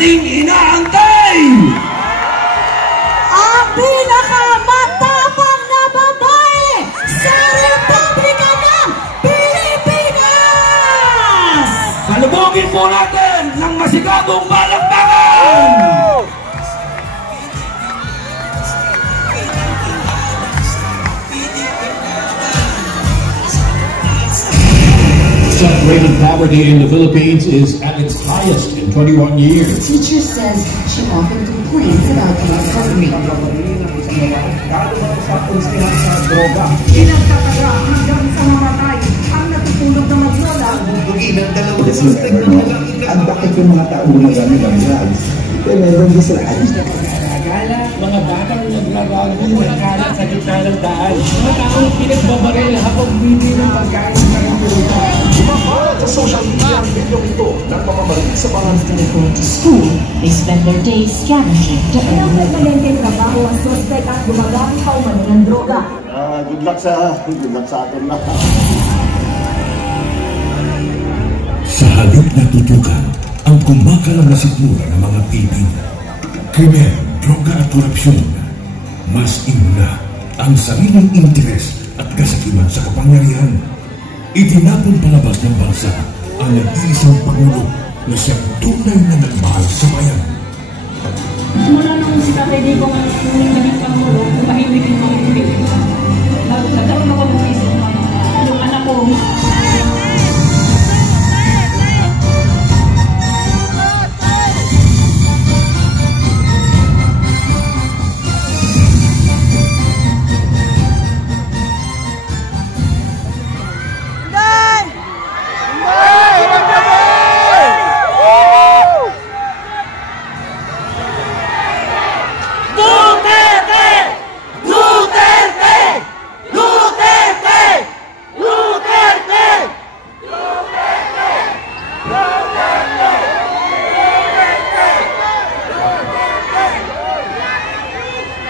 ating inaantay! Ang pinakamatapang na babae sa Republika ng Pilipinas! Salubogin po natin ng masigabong palakpakan! Rate of poverty in the Philippines is at its highest in 21 years. Teacher says she often complains about drug hungry. Pinagtataga hanggang sa mamatay ang natutulog na maglola. Ang bakit yung mga tao gumagamit ng drugs? Kaya meron din sila Mga batang naglalago nagkalat sa gitna ng daan. Mga taong pinagbabaril habang bili ng pagkain sa kanilupa. Sa social media ang video ito ng pamamaril sa mga Instead of going to school, they spend their days scavenging to earn Ang permanenteng trabaho ang suspect at gumagamit pa umano ng droga. good luck sa atin lahat. Sa halip na tutukan ang kumakalam na sikmura ng mga Pilipino. Krimen, droga at korupsyon, mas inuna ang sariling interes at kasakiman sa kapangyarihan. Itinapon palabas ng bansa ang nag-iisang Pangulo na siyang tunay na nagmahal sa bayan. Mula nung si Tatay Digong naging Pangulo, tumahimik yung mga Pilipino. Nagkaroon ako ng isip yung anak ko.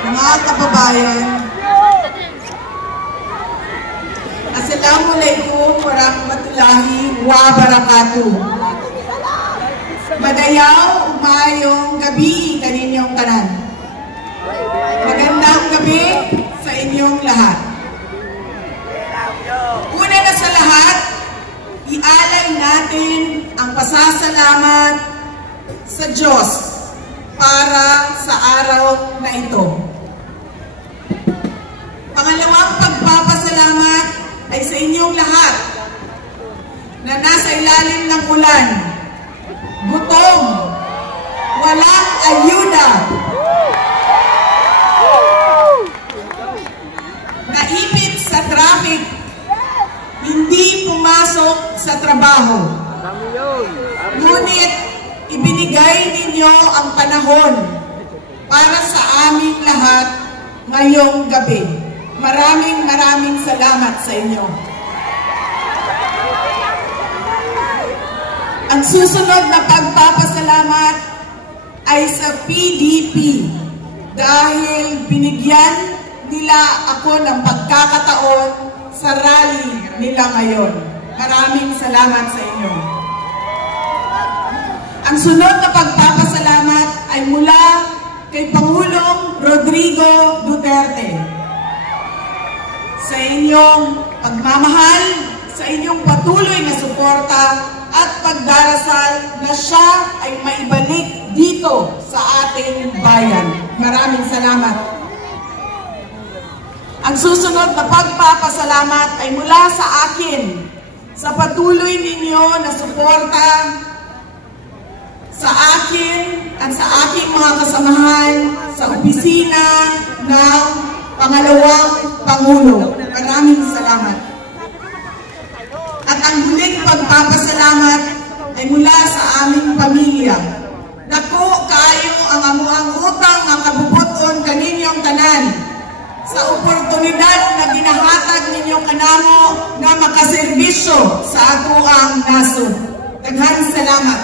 Mga kababayan, Assalamualaikum warahmatullahi wabarakatuh. Madayaw, umayong gabi kaninyong tanan. Magandang gabi sa inyong lahat. Una na sa lahat, ialay natin ang pasasalamat sa Diyos para sa araw na ito. Pangalawang pagpapasalamat ay sa inyong lahat na nasa ilalim ng ulan, gutom, walang ayuda, naipit sa traffic, hindi pumasok sa trabaho. Ngunit ibinigay ninyo ang panahon para sa aming lahat ngayong gabi. Maraming salamat sa inyo. Ang susunod na pagpapasalamat ay sa PDP dahil binigyan nila ako ng pagkakataon sa rally nila ngayon. Maraming salamat sa inyo. Ang sunod na pagpapasalamat ay mula kay Pangulong Rodrigo Duterte. Sa inyong pagmamahal, sa inyong patuloy na suporta at pagdarasal na siya ay maibalik dito sa ating bayan. Maraming salamat. Ang susunod na pagpapasalamat ay mula sa akin, sa patuloy ninyo na suporta sa akin at sa aking mga kasamahan sa opisina ng Pangalawang Pangulo. Maraming salamat. At ang huling pagpapasalamat ay mula sa aming pamilya. Naku, kayo ang amuang utang ang kabubuton kaninyong tanan sa oportunidad na ginahatag ninyong kanamo na makaserbisyo sa ato ang nasod. Daghang salamat.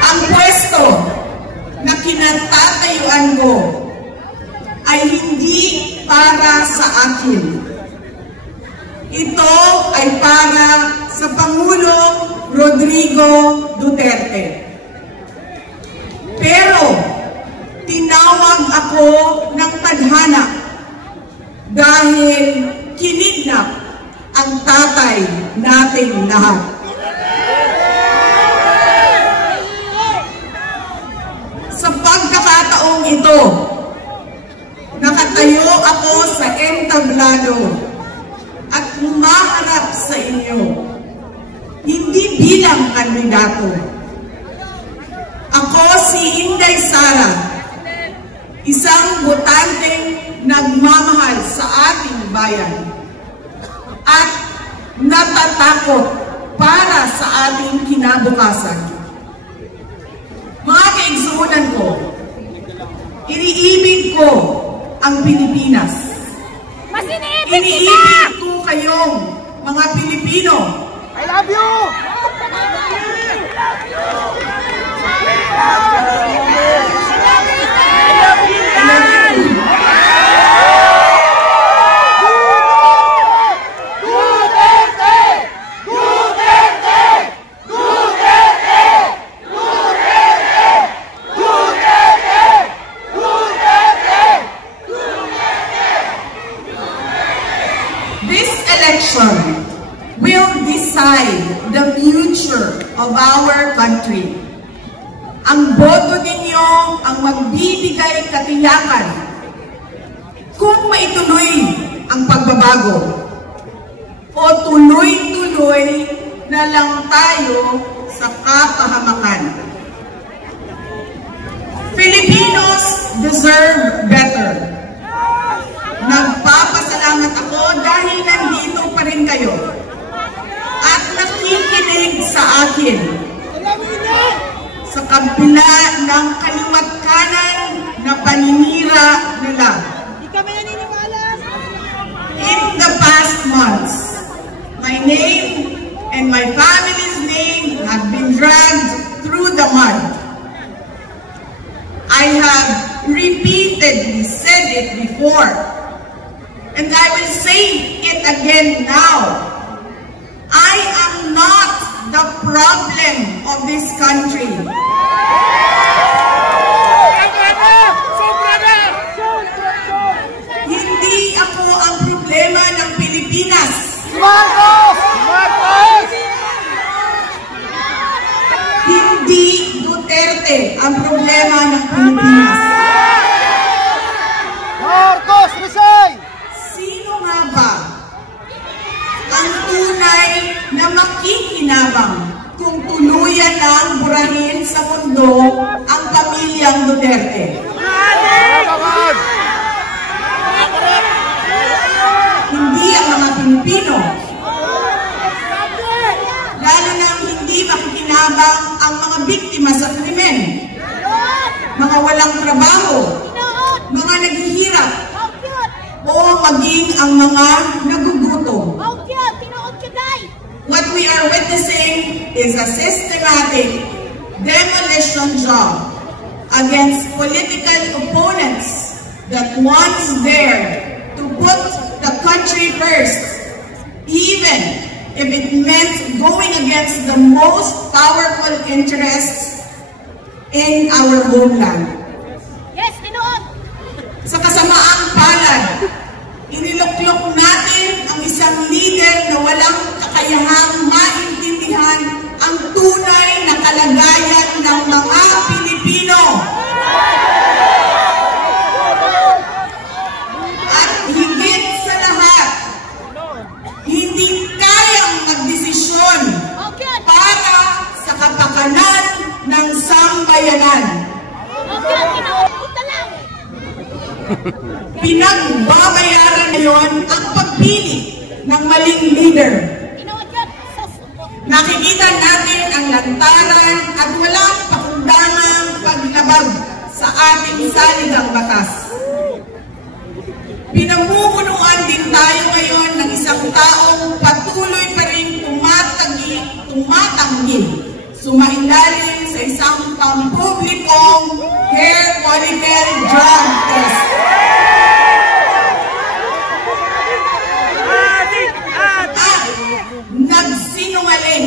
Ang pwesto na kinatatayuan ko ay hindi para sa akin. Ito ay para sa Pangulong Rodrigo Rodrigo Duterte. Pero tinawag ako ng tadhana dahil kinidnap ang tatay nating lahat. Sa pagkakataong ito, nakatayo ako sa entablado at humaharap sa inyo, hindi bilang kandidato. Ako si Inday Sara, isang botanteng nagmamahal sa ating bayan at natatakot para sa ating kinabukasan. Mga kaigsuunan ko, iniibig ko ang Pilipinas. Iniibig ko kayong mga Pilipino. I love you! This election will decide the future of our country. Ang boto ninyo ang magbibigay katiyakan kung maituloy ang pagbabago o tuloy-tuloy na lang tayo sa kapahamakan. Filipinos deserve better. Nagpapasalamat ako dahil nandito pa rin kayo at nakikinig sa akin sa kabila ng kaliwat kanan na paninira nila. In the past months, my name and my family's name have been dragged through the mud. I have repeatedly said it before, and I will say it again now. I am not the problem of this country. Hindi ako ang problema ng Pilipinas. Hindi Duterte ang problema ng Pilipinas. Marcos, resign! Sino nga ba ang tunay na makikinabang kung tuluyan ng burahin sa mundo ang pamilyang Duterte? Hindi ang mga Pilipino. Lalo nang hindi makikinabang ang mga biktima sa krimen, mga walang trabaho, mga naghihirap, o maging ang mga nagugutom. What we are witnessing is a systematic demolition job against political opponents that once dared to put the country first, even if it meant going against the most powerful interests in our homeland. Sa kasamaang palad, iniluklok natin ang isang leader na walang kakayahang maintindihan ang tunay na kalagayan ng mga Pilipino. At higit sa lahat, hindi kayang magdesisyon para sa kapakanan ng sambayanan. Pinagbabayaran ngayon ang pagpili ng maling leader. Nakikita natin ang lantaran at walang pakundangang paglabag sa ating saligang batas. Pinamumunuan din tayo ngayon ng isang taong patuloy pa rin tumatanggi, sumailalim sa isang pampublikong hair follicle drug test. At nagsinungaling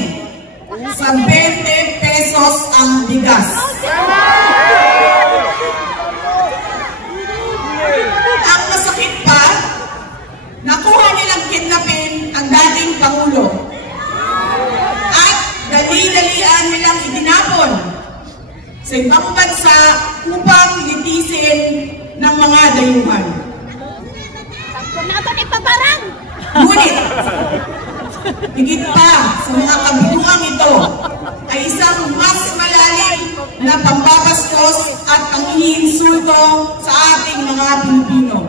sa 20 sa ibang bansa upang litisin ng mga dayuhan. Ngunit, higit pa sa mga kabiluang ito ay isang mas malalim na pambabastos at pang-iinsulto sa ating mga Pilipino.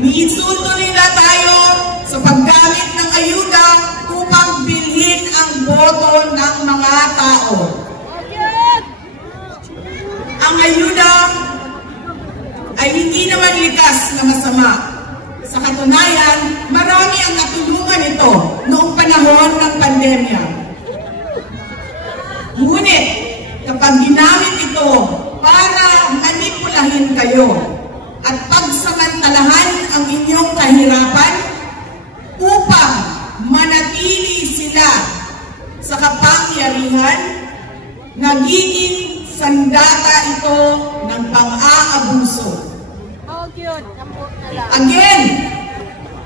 Iniinsulto nila tayo sa paggamit ng ayuda upang bilhin ang boto ng mga tao. Ang ayuda ay hindi naman likas na masama. Sa katunayan, marami ang natulungan ito noong panahon ng pandemya. Ngunit, kapag ginamit ito para manipulahin kayo at pagsamantalahan ang inyong kahirapan upang manatili sila sa kapangyarihan, nagiging sandata ito ng pang-aabuso. Again,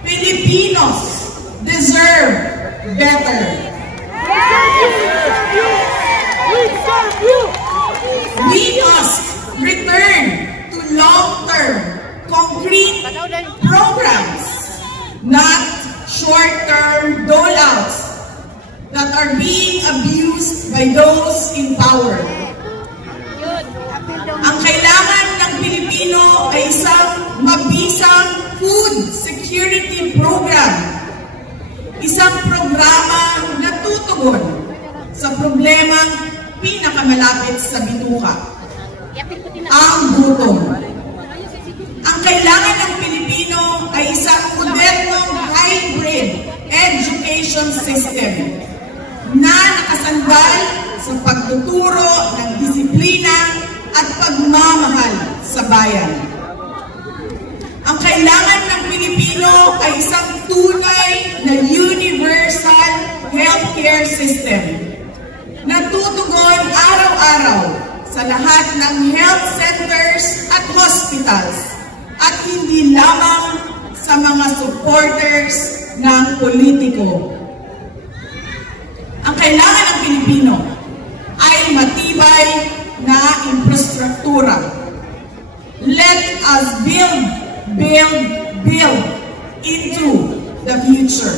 Filipinos deserve better. We must return to long-term, concrete programs, not short-term doleouts that are being abused by those in power. Ang kailangan ng Pilipino ay isang mabisang food security program. Isang programa na tutugon sa problemang pinakamalapit sa bituka, ang gutom. Ang kailangan ng Pilipino ay isang modernong hybrid education system na nakasandal sa pagtuturo ng disiplina at pagmamahal sa bayan. Ang kailangan ng Pilipino ay isang tunay na universal healthcare system na tutugon araw-araw sa lahat ng health centers at hospitals at hindi lamang sa mga supporters ng politiko. Ang kailangan ng Pilipino ay matibay na infrastruktura. Let us build into the future.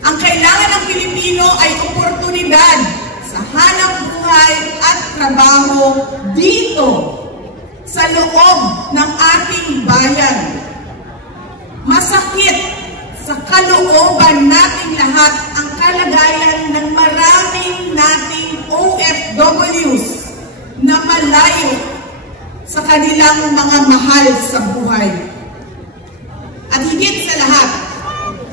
Ang kailangan ng Pilipino ay oportunidad sa hanap buhay at trabaho dito sa loob ng ating bayan. Masakit sa kalooban nating lahat ang kalagayan ng maraming nating OFWs na malayo sa kanilang mga mahal sa buhay. At higit sa lahat,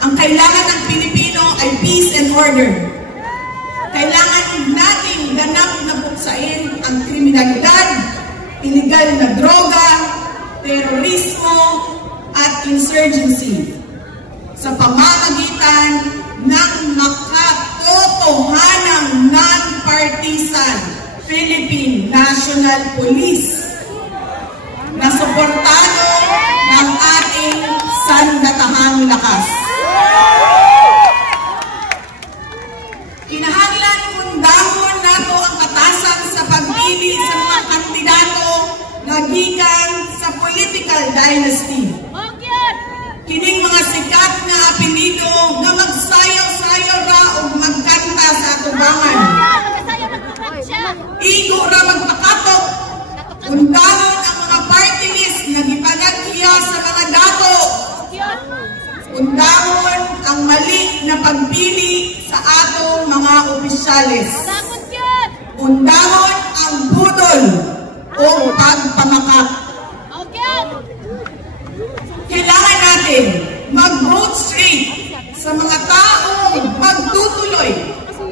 ang kailangan ng Pilipino ay peace and order. Kailangan nating ganap na buksain ang kriminalidad, illegal na droga, terorismo, at insurgency sa pamamagitan ng makatotohanang non-partisan Philippine National Police na suportado ng ating sandatahang lakas. Kinahanglan undahon nato ang batasan sa pagpili sa mga kandidato na gikan sa political dynasty. Kining mga sikat na apelido nga magsayaw-sayaw ra o magkanta sa atubangan. Igo ra magpakatok, undahon ang mga party list na gipanaghiya sa mga dato. Undahon ang mali na pagpili sa atong mga opisyales. Undahon ang budol o pagpamakak. Kailangan natin mag-vote straight sa mga taong magtutuloy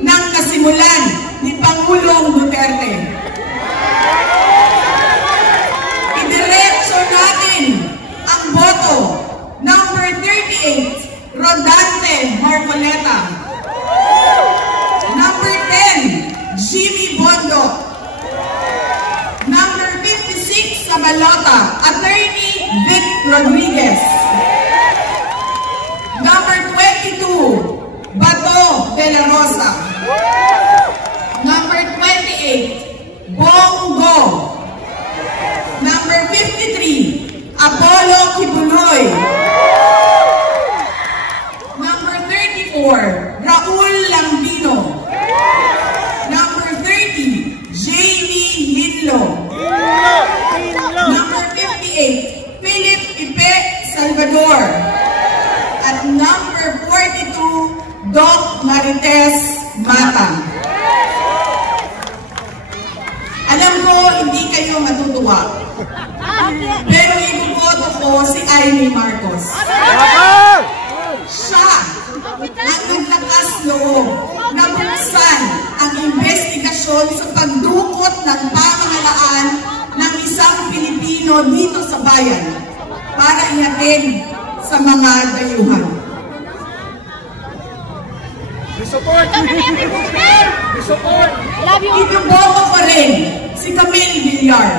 ng nasimulan ni Pangulong Duterte. Idiretso natin ang boto. Number 38, Rodante Marcoleta. Number 10, Jimmy Bondo. Number 56 sa balota, Attorney Vic Rodriguez. Number 22, Bato de la Rosa. kayo matutuwa. Pero ibuboto ko si Amy Marcos. Siya ang naglakas loob na buksan ang investigasyon sa pagdukot ng pamahalaan ng isang Pilipino dito sa bayan para ihatid sa mga dayuhan. Support! Support! Ibuboto ko rin si Camille Villar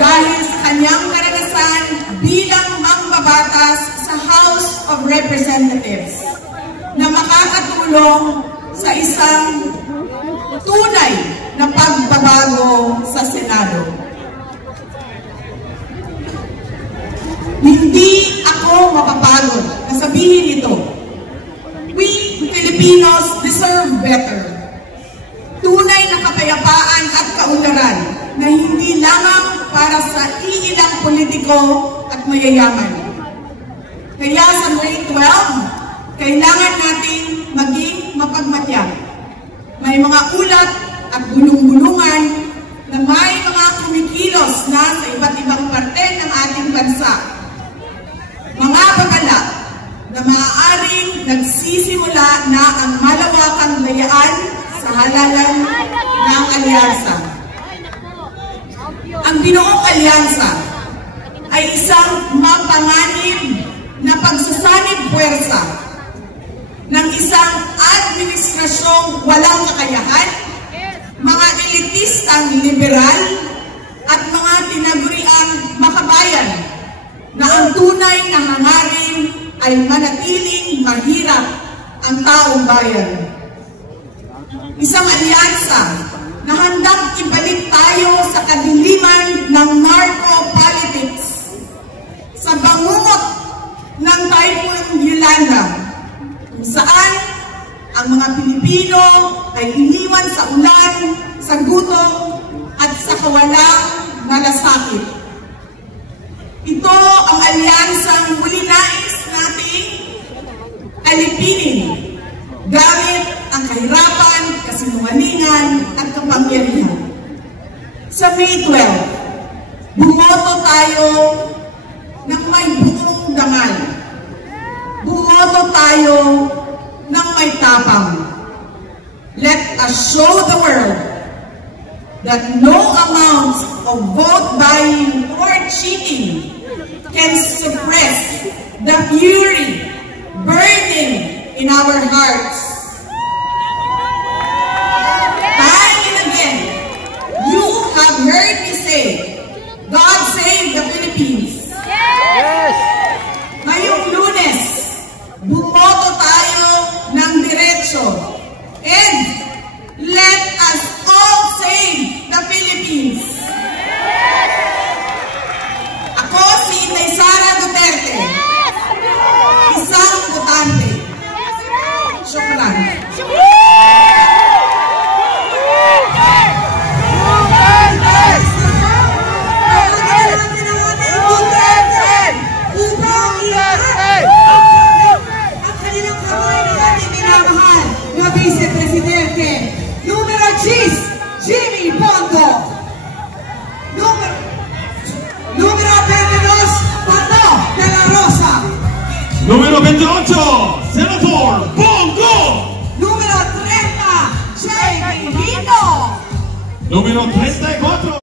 dahil sa kanyang karanasan bilang mambabatas sa House of Representatives na makakatulong sa isang tunay na pagbabago sa Senado. Hindi ako mapapagod na sabihin ito. We Filipinos deserve better. Tunay na kapayapaan at kaunlaran na hindi lamang para sa iilang politiko at mayayaman. Kaya sa grade 12, kailangan nating maging mapagmatya. May mga ulat at bulong-bulungan na may mga kumikilos na sa iba't ibang parte ng ating bansa. Mga babala na maaaring nagsisimula na ang malawakang layaan sa halalan ng alyansa. Ang binuong alyansa ay isang mapanganib na pagsasanib puwersa ng isang administrasyong walang kakayahan, mga elitistang liberal, at mga tinaguriang makabayan na ang tunay na hangarin ay manatiling mahirap ang taong bayan. Isang alyansa na handang ibalik tayo sa kadiliman ng narco-politics, sa bangungot ng Typhoon Yolanda, kung saan ang mga Pilipino ay iniwan sa ulan, sa gutom, at sa kawalang malasakit. Ito ang alyansang muli nais nating alipinin gamit ang kahirapan, kasinungalingan, at kapangyarihan. Sa May 12, bumoto tayo ng may buong dangal. Bumoto tayo ng may tapang. Let us show the world that no amount of vote buying or cheating can suppress the fury burning in our hearts. Time and again, you have heard me say, God save the Philippines. Yes! Ngayong Lunes, bumoto tayo ng diretso. And let us all save the Philippines. Ako si Inday Sara Duterte. Isang botante. Syukran. Vice-Presidente numero 10, Jimmy Bongo. Numero 22, Pato de la Rosa. Número 28, Senator Bongo. Número 30, Jay Hino. Número 34.